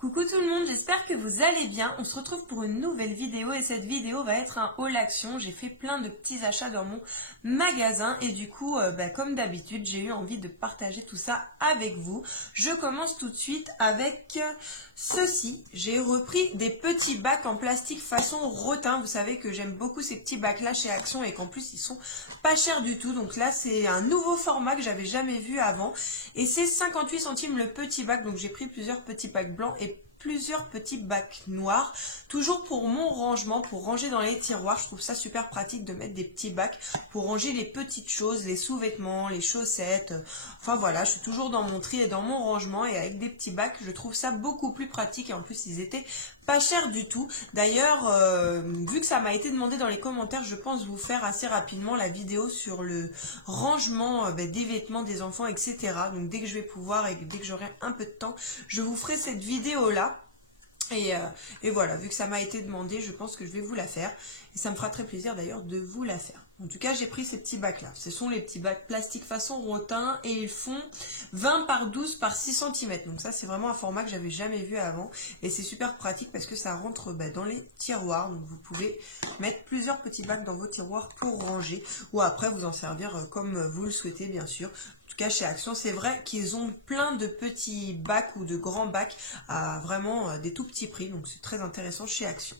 Coucou tout le monde, j'espère que vous allez bien. On se retrouve pour une nouvelle vidéo et cette vidéo va être un haul action. J'ai fait plein de petits achats dans mon magasin et du coup, comme d'habitude, j'ai eu envie de partager tout ça avec vous. Je commence tout de suite avec ceci. J'ai repris des petits bacs en plastique façon rotin. Vous savez que j'aime beaucoup ces petits bacs là chez Action et qu'en plus ils sont pas chers du tout. Donc là, c'est un nouveau format que j'avais jamais vu avant et c'est 58 centimes le petit bac. Donc j'ai pris plusieurs petits bacs blancs et plusieurs petits bacs noirs, toujours pour mon rangement, pour ranger dans les tiroirs. Je trouve ça super pratique de mettre des petits bacs pour ranger les petites choses, les sous-vêtements, les chaussettes. Enfin voilà, je suis toujours dans mon tri et dans mon rangement et avec des petits bacs, je trouve ça beaucoup plus pratique et en plus ils étaient pas chers du tout. D'ailleurs, vu que ça m'a été demandé dans les commentaires, je pense vous faire assez rapidement la vidéo sur le rangement des vêtements des enfants, etc. Donc dès que je vais pouvoir et dès que j'aurai un peu de temps, je vous ferai cette vidéo-là. Et voilà, vu que ça m'a été demandé, je pense que je vais vous la faire. Et ça me fera très plaisir d'ailleurs de vous la faire. En tout cas, j'ai pris ces petits bacs là. Ce sont les petits bacs plastique façon rotin et ils font 20 par 12 par 6 cm. Donc ça, c'est vraiment un format que j'avais jamais vu avant. Et c'est super pratique parce que ça rentre dans les tiroirs. Donc vous pouvez mettre plusieurs petits bacs dans vos tiroirs pour ranger. Ou après, vous en servir comme vous le souhaitez, bien sûr. En tout cas, chez Action, c'est vrai qu'ils ont plein de petits bacs ou de grands bacs à vraiment des tout petits prix. Donc c'est très intéressant chez Action.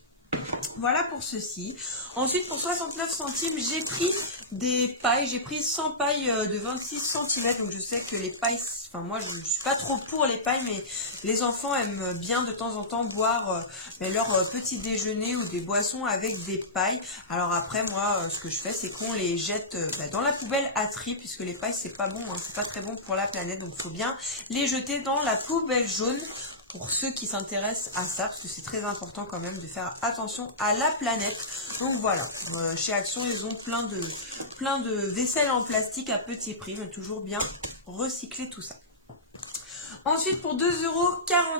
Voilà pour ceci. Ensuite, pour 69 centimes, j'ai pris des pailles. J'ai pris 100 pailles de 26 cm. Donc, je sais que les pailles, enfin, moi, je ne suis pas trop pour les pailles, mais les enfants aiment bien de temps en temps boire leur petit déjeuner ou des boissons avec des pailles. Alors après, moi, ce que je fais, c'est qu'on les jette dans la poubelle à tri, puisque les pailles, c'est pas bon, hein, c'est pas très bon pour la planète. Donc, il faut bien les jeter dans la poubelle jaune. Pour ceux qui s'intéressent à ça, parce que c'est très important quand même de faire attention à la planète. Donc voilà, chez Action, ils ont plein de vaisselle en plastique à petit prix, mais toujours bien recycler tout ça. Ensuite, pour 2,49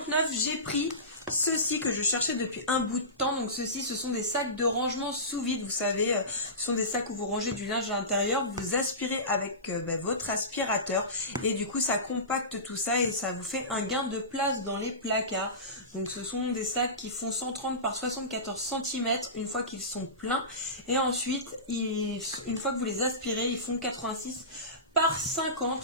€, j'ai pris ceci que je cherchais depuis un bout de temps. Donc ceci, ce sont des sacs de rangement sous vide. Vous savez, ce sont des sacs où vous rangez du linge à l'intérieur. Vous aspirez avec votre aspirateur. Et du coup, ça compacte tout ça et ça vous fait un gain de place dans les placards. Donc ce sont des sacs qui font 130 par 74 cm une fois qu'ils sont pleins. Et ensuite, une fois que vous les aspirez, ils font 86 par 50.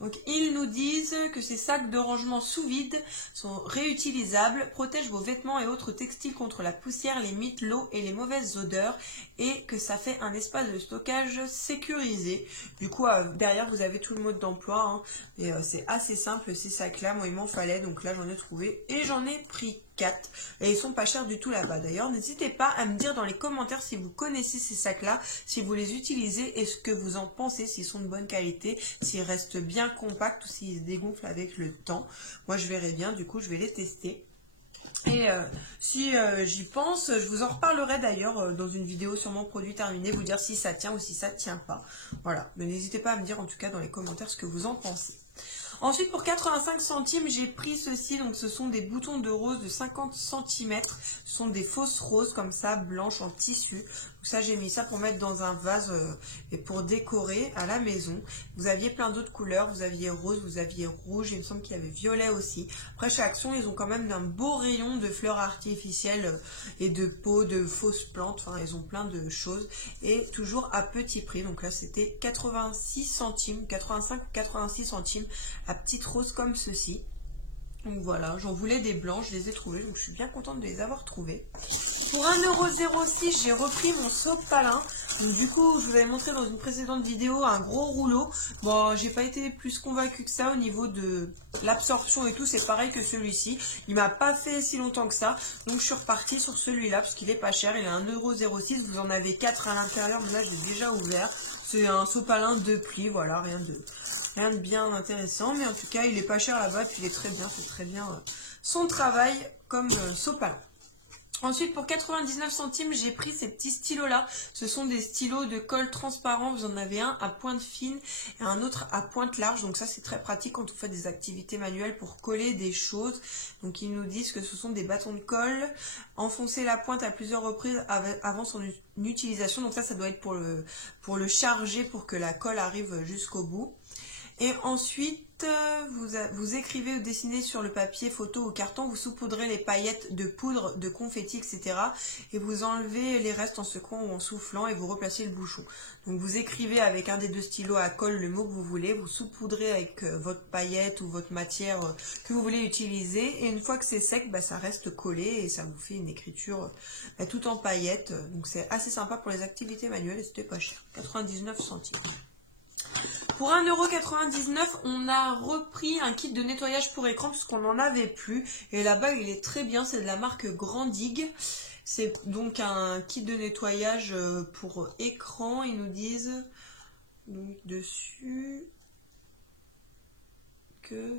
Donc ils nous disent que ces sacs de rangement sous vide sont réutilisables, protègent vos vêtements et autres textiles contre la poussière, les mites, l'eau et les mauvaises odeurs et que ça fait un espace de stockage sécurisé. Du coup derrière vous avez tout le mode d'emploi hein, et c'est assez simple ces sacs là. Moi il m'en fallait donc là j'en ai trouvé et j'en ai pris 4 et ils sont pas chers du tout là-bas. D'ailleurs n'hésitez pas à me dire dans les commentaires si vous connaissez ces sacs là, si vous les utilisez et ce que vous en pensez, s'ils sont de bonne qualité, s'ils restent bien compacts ou s'ils se dégonflent avec le temps. Moi je verrai bien, du coup je vais les tester. Et si j'y pense, je vous en reparlerai d'ailleurs dans une vidéo sur mon produit terminé, vous dire si ça tient ou si ça tient pas. Voilà, mais n'hésitez pas à me dire en tout cas dans les commentaires ce que vous en pensez. Ensuite, pour 85 centimes, j'ai pris ceci. Donc, ce sont des boutons de rose de 50 cm. Ce sont des fausses roses comme ça, blanches en tissu. Donc, ça, j'ai mis ça pour mettre dans un vase et pour décorer à la maison. Vous aviez plein d'autres couleurs. Vous aviez rose, vous aviez rouge. Il me semble qu'il y avait violet aussi. Après, chez Action, ils ont quand même un beau rayon de fleurs artificielles et de pots de fausses plantes. Enfin, ils ont plein de choses. Et toujours à petit prix. Donc là, c'était 86 centimes, 85 ou 86 centimes. À petite rose comme ceci. Donc voilà, j'en voulais des blancs, je les ai trouvés, donc je suis bien contente de les avoir trouvés. Pour 1,06 €, j'ai repris mon sopalin. Donc du coup, je vous avais montré dans une précédente vidéo un gros rouleau. Bon, j'ai pas été plus convaincue que ça au niveau de l'absorption et tout, c'est pareil que celui-ci. Il m'a pas fait si longtemps que ça, donc je suis repartie sur celui-là parce qu'il est pas cher, il est à 1,06 €. Vous en avez 4 à l'intérieur, mais là j'ai déjà ouvert. C'est un sopalin de prix, voilà, rien de bien intéressant, mais en tout cas il est pas cher là-bas, puis il est très bien, c'est très bien son travail comme sopalin. Ensuite, pour 99 centimes, j'ai pris ces petits stylos-là. Ce sont des stylos de colle transparent. Vous en avez un à pointe fine et un autre à pointe large. Donc ça, c'est très pratique quand on fait des activités manuelles pour coller des choses. Donc ils nous disent que ce sont des bâtons de colle. Enfoncer la pointe à plusieurs reprises avant son utilisation. Donc ça doit être pour le charger pour que la colle arrive jusqu'au bout. Et ensuite, vous écrivez ou dessinez sur le papier photo ou carton, vous saupoudrez les paillettes de poudre, de confetti, etc. Et vous enlevez les restes en secouant ou en soufflant et vous replacez le bouchon. Donc vous écrivez avec un des deux stylos à colle le mot que vous voulez, vous saupoudrez avec votre paillette ou votre matière que vous voulez utiliser. Et une fois que c'est sec, ça reste collé et ça vous fait une écriture tout en paillettes. Donc c'est assez sympa pour les activités manuelles et c'était pas cher, 99 centimes. Pour 1,99 €, on a repris un kit de nettoyage pour écran parce qu'on n'en avait plus. Et là-bas, il est très bien, c'est de la marque Grandig. C'est donc un kit de nettoyage pour écran, ils nous disent donc dessus que...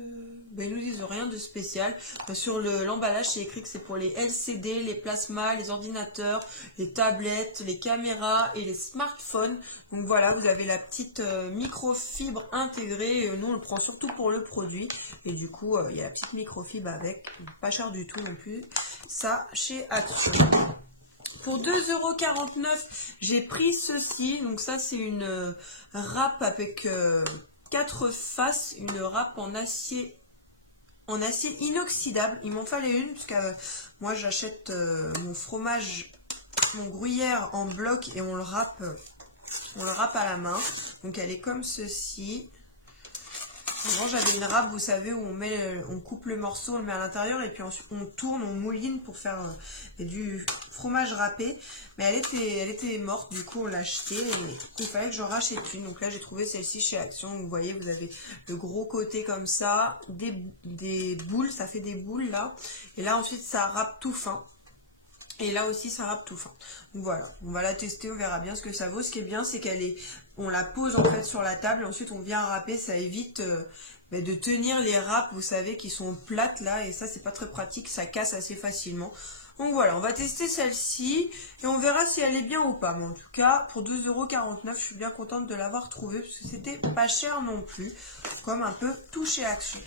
ils nous disent rien de spécial. Sur l'emballage, c'est écrit que c'est pour les LCD, les plasmas, les ordinateurs, les tablettes, les caméras et les smartphones. Donc voilà, vous avez la petite microfibre intégrée. Nous, on le prend surtout pour le produit. Et du coup, il y a la petite microfibre avec. Pas cher du tout non plus. Ça, chez Action. Pour 2,49 €, j'ai pris ceci. Donc ça, c'est une râpe avec 4 faces. Une râpe en acier inoxydable. Il m'en fallait une parce que moi, j'achète mon fromage, mon gruyère en bloc et on le râpe à la main. Donc elle est comme ceci. Avant j'avais une râpe, vous savez, où on coupe le morceau, on le met à l'intérieur et puis ensuite on tourne, on mouline pour faire du fromage râpé. Mais elle était morte, du coup on l'a achetée et il fallait que j'en rachète une. Donc là j'ai trouvé celle-ci chez Action. Donc, vous voyez, vous avez le gros côté comme ça, des boules, ça fait des boules là. Et là ensuite ça râpe tout fin. Et là aussi ça râpe tout fin. Donc voilà, on va la tester, on verra bien ce que ça vaut. Ce qui est bien, c'est on la pose en fait sur la table, ensuite on vient râper, ça évite de tenir les râpes, vous savez, qui sont plates là, et ça c'est pas très pratique, ça casse assez facilement. Donc voilà, on va tester celle-ci et on verra si elle est bien ou pas. Mais en tout cas, pour 2,49 €, je suis bien contente de l'avoir trouvée parce que c'était pas cher non plus, comme un peu tout chez Action.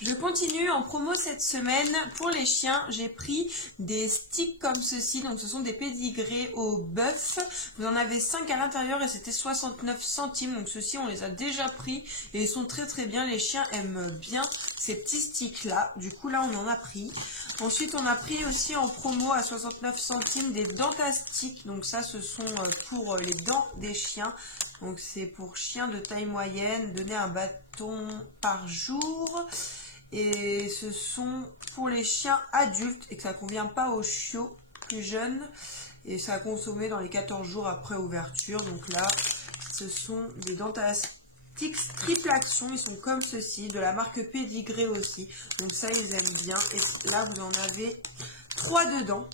Je continue en promo cette semaine. Pour les chiens, j'ai pris des sticks comme ceci. Donc ce sont des pédigrés au bœuf. Vous en avez 5 à l'intérieur et c'était 69 centimes. Donc ceux-ci, on les a déjà pris et ils sont très très bien. Les chiens aiment bien ces petits sticks là. Du coup là, on en a pris. Ensuite, on a pris aussi en promo à 69 centimes des dentastiques. Donc ça, ce sont pour les dents des chiens. Donc c'est pour chiens de taille moyenne. Donner un bâton par jour. Et ce sont pour les chiens adultes et que ça ne convient pas aux chiots plus jeunes. Et ça a consommé dans les 14 jours après ouverture. Donc là, ce sont des dentastiques triple action. Ils sont comme ceci, de la marque Pédigré aussi. Donc ça, ils aiment bien. Et là, vous en avez 3 dedans.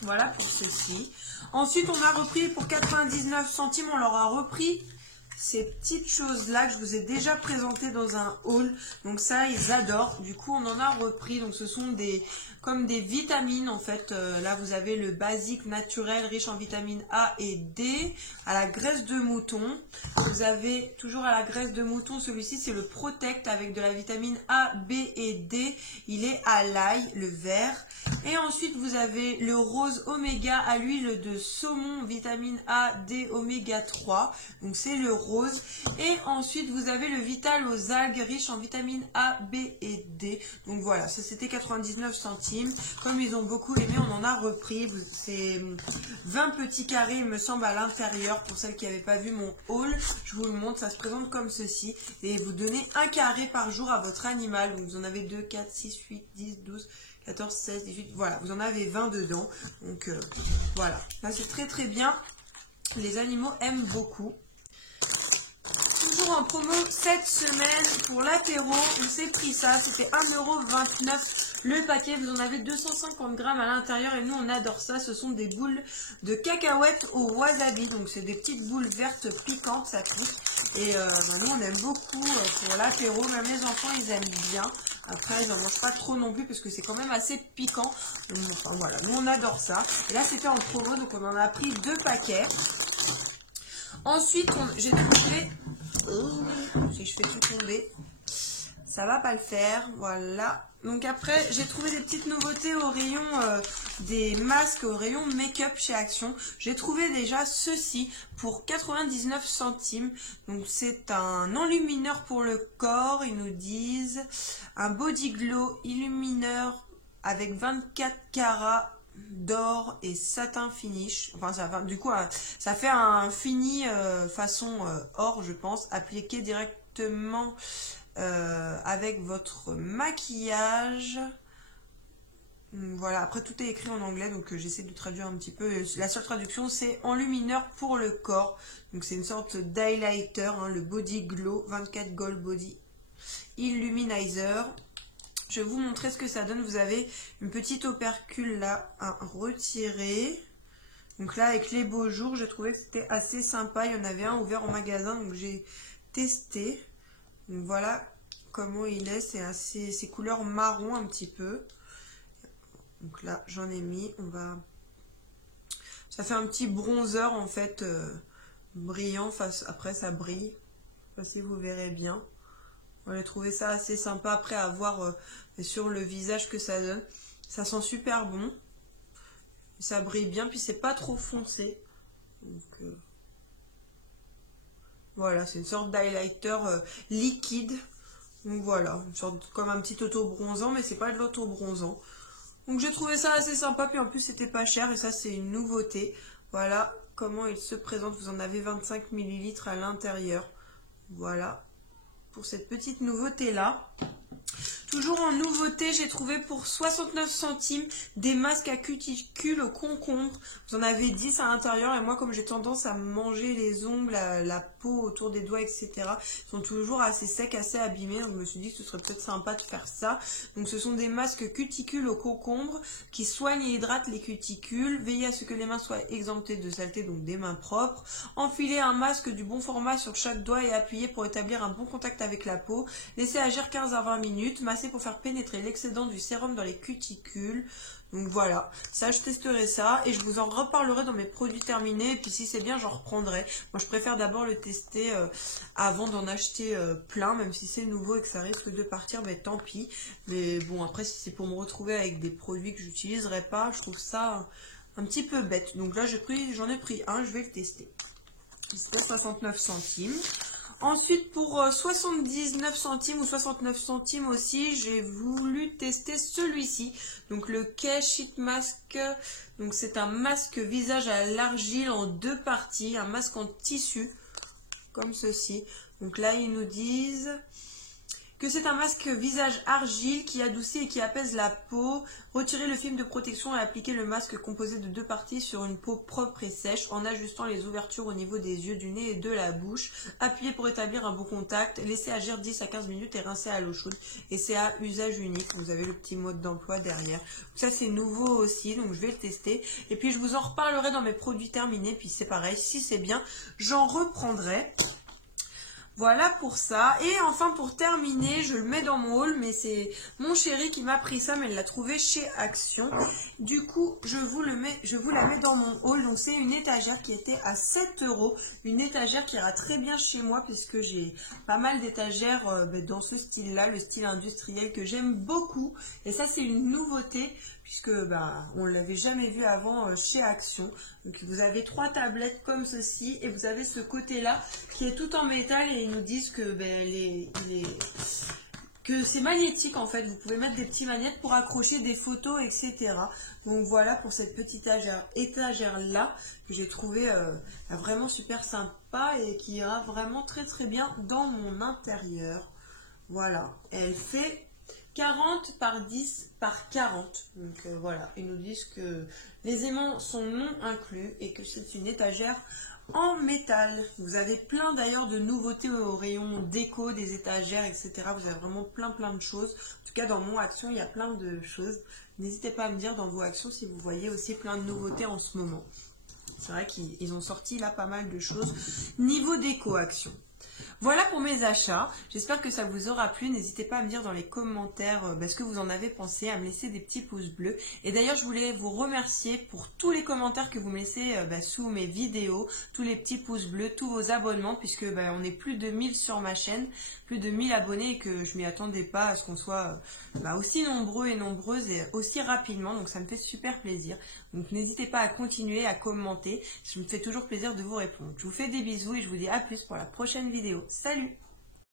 Voilà pour ceci. Ensuite, on a repris pour 99 centimes. On leur a repris ces petites choses là que je vous ai déjà présentées dans un haul. Donc ça, ils adorent. Du coup, on en a repris. Donc ce sont comme des vitamines en fait. Là, vous avez le basique naturel riche en vitamines A et D, à la graisse de mouton. Vous avez toujours à la graisse de mouton, celui-ci c'est le Protect avec de la vitamine A, B et D. Il est à l'ail, le vert. Et ensuite, vous avez le rose oméga à l'huile de saumon, vitamine A, D, oméga 3. Donc c'est le rose. Et ensuite, vous avez le vital aux algues riche en vitamine A, B et D. Donc voilà, ça c'était 99 centimes. Comme ils ont beaucoup aimé, on en a repris. C'est 20 petits carrés, il me semble, à l'intérieur. Pour celles qui n'avaient pas vu mon haul, je vous le montre. Ça se présente comme ceci. Et vous donnez un carré par jour à votre animal. Donc vous en avez 2, 4, 6, 8, 10, 12... 14, 16, 18, voilà, vous en avez 20 dedans. Donc voilà, là c'est très très bien. Les animaux aiment beaucoup. Toujours en promo cette semaine pour l'apéro, on s'est pris ça, c'était 1,29 € le paquet. Vous en avez 250 grammes à l'intérieur et nous on adore ça. Ce sont des boules de cacahuètes au wasabi. Donc c'est des petites boules vertes piquantes, ça pique. Et nous on aime beaucoup pour l'apéro, même les enfants ils aiment bien. Après, ils n'en mangent pas trop non plus parce que c'est quand même assez piquant. Donc, enfin, voilà, nous on adore ça. Et là, c'était en promo, donc on en a pris 2 paquets. Ensuite, j'ai trouvé... si je fais tout tomber, ça va pas le faire. Voilà. Donc après, j'ai trouvé des petites nouveautés au rayon des masques, au rayon make-up chez Action. J'ai trouvé déjà ceci pour 99 centimes. Donc c'est un enlumineur pour le corps. Ils nous disent un body glow illumineur avec 24 carats d'or et satin finish. Enfin, du coup, ça fait un fini façon or, je pense, appliqué directement avec votre maquillage. Voilà, après tout est écrit en anglais, donc j'essaie de traduire un petit peu. La seule traduction, c'est enlumineur pour le corps. Donc c'est une sorte d'highlighter, hein, le Body Glow 24 Gold Body Illuminizer. Je vais vous montrer ce que ça donne. Vous avez une petite opercule là à retirer. Donc là, avec les beaux jours, j'ai trouvé que c'était assez sympa. Il y en avait un ouvert en magasin, donc j'ai testé. Donc voilà comment il est. C'est couleur marron un petit peu. Donc là, j'en ai mis. Ça fait un petit bronzer en fait brillant. Après, ça brille. Je sais pas si vous verrez bien. J'ai trouvé ça assez sympa après à voir sur le visage que ça donne. Ça sent super bon. Ça brille bien, puis c'est pas trop foncé. Donc, voilà, c'est une sorte d'highlighter liquide. Donc voilà, une sorte comme un petit auto-bronzant, mais c'est pas de l'auto-bronzant. Donc j'ai trouvé ça assez sympa, puis en plus c'était pas cher, et ça c'est une nouveauté. Voilà comment il se présente. Vous en avez 25 ml à l'intérieur. Voilà. Pour cette petite nouveauté là. Toujours en nouveauté, j'ai trouvé pour 69 centimes des masques à cuticule au concombre. Vous en avez 10 à l'intérieur et moi comme j'ai tendance à manger les ongles, la peau autour des doigts, etc. Ils sont toujours assez secs, assez abîmés. Donc je me suis dit que ce serait peut-être sympa de faire ça. Donc ce sont des masques cuticules au concombre qui soignent et hydratent les cuticules. Veillez à ce que les mains soient exemptées de saleté, donc des mains propres. Enfilez un masque du bon format sur chaque doigt et appuyez pour établir un bon contact avec la peau. Laissez agir 15 à 20 minutes. Massez pour faire pénétrer l'excédent du sérum dans les cuticules. Donc voilà, ça je testerai ça et je vous en reparlerai dans mes produits terminés. Et puis si c'est bien, j'en reprendrai. Moi je préfère d'abord le tester avant d'en acheter plein, même si c'est nouveau et que ça risque de partir, mais tant pis. Mais bon, après si c'est pour me retrouver avec des produits que j'utiliserai pas, je trouve ça un petit peu bête. Donc là j'en ai pris un, je vais le tester. C'était 69 centimes. Ensuite, pour 79 centimes ou 69 centimes aussi, j'ai voulu tester celui-ci. Donc le Kay Sheet Mask. Donc c'est un masque visage à l'argile en 2 parties. Un masque en tissu, comme ceci. Donc là, ils nous disent que c'est un masque visage argile qui adoucit et qui apaise la peau. Retirez le film de protection et appliquez le masque composé de 2 parties sur une peau propre et sèche en ajustant les ouvertures au niveau des yeux, du nez et de la bouche. Appuyez pour établir un bon contact. Laissez agir 10 à 15 minutes et rincez à l'eau chaude. Et c'est à usage unique. Vous avez le petit mode d'emploi derrière. Ça c'est nouveau aussi, donc je vais le tester. Et puis je vous en reparlerai dans mes produits terminés. Puis c'est pareil, si c'est bien, j'en reprendrai. Voilà pour ça. Et enfin pour terminer, je le mets dans mon haul, mais c'est mon chéri qui m'a pris ça, mais il l'a trouvé chez Action. Du coup, je vous la mets dans mon haul. Donc c'est une étagère qui était à 7 €. Une étagère qui ira très bien chez moi puisque j'ai pas mal d'étagères dans ce style-là, le style industriel que j'aime beaucoup. Et ça c'est une nouveauté puisque on ne l'avait jamais vu avant chez Action. Donc vous avez 3 tablettes comme ceci et vous avez ce côté-là qui est tout en métal et ils nous disent que que c'est magnétique en fait. Vous pouvez mettre des petits magnettes pour accrocher des photos, etc. Donc voilà pour cette petite étagère là que j'ai trouvé vraiment super sympa et qui ira vraiment très très bien dans mon intérieur. Voilà, elle fait 40 par 10 par 40. Donc voilà, ils nous disent que les aimants sont non inclus et que c'est une étagère en métal. Vous avez plein d'ailleurs de nouveautés au rayon déco, des étagères, etc. Vous avez vraiment plein de choses. En tout cas dans mon Action, il y a plein de choses. N'hésitez pas à me dire dans vos Actions si vous voyez aussi plein de nouveautés en ce moment. C'est vrai qu'ils ont sorti là pas mal de choses niveau déco Action. Voilà pour mes achats, j'espère que ça vous aura plu, n'hésitez pas à me dire dans les commentaires ce que vous en avez pensé, à me laisser des petits pouces bleus. Et d'ailleurs je voulais vous remercier pour tous les commentaires que vous me laissez sous mes vidéos, tous les petits pouces bleus, tous vos abonnements, puisque on est plus de 1000 sur ma chaîne, plus de 1000 abonnés et que je m'y attendais pas à ce qu'on soit aussi nombreux et nombreuses et aussi rapidement, donc ça me fait super plaisir. Donc n'hésitez pas à continuer à commenter, ça me fait toujours plaisir de vous répondre. Je vous fais des bisous et je vous dis à plus pour la prochaine vidéo. Salut!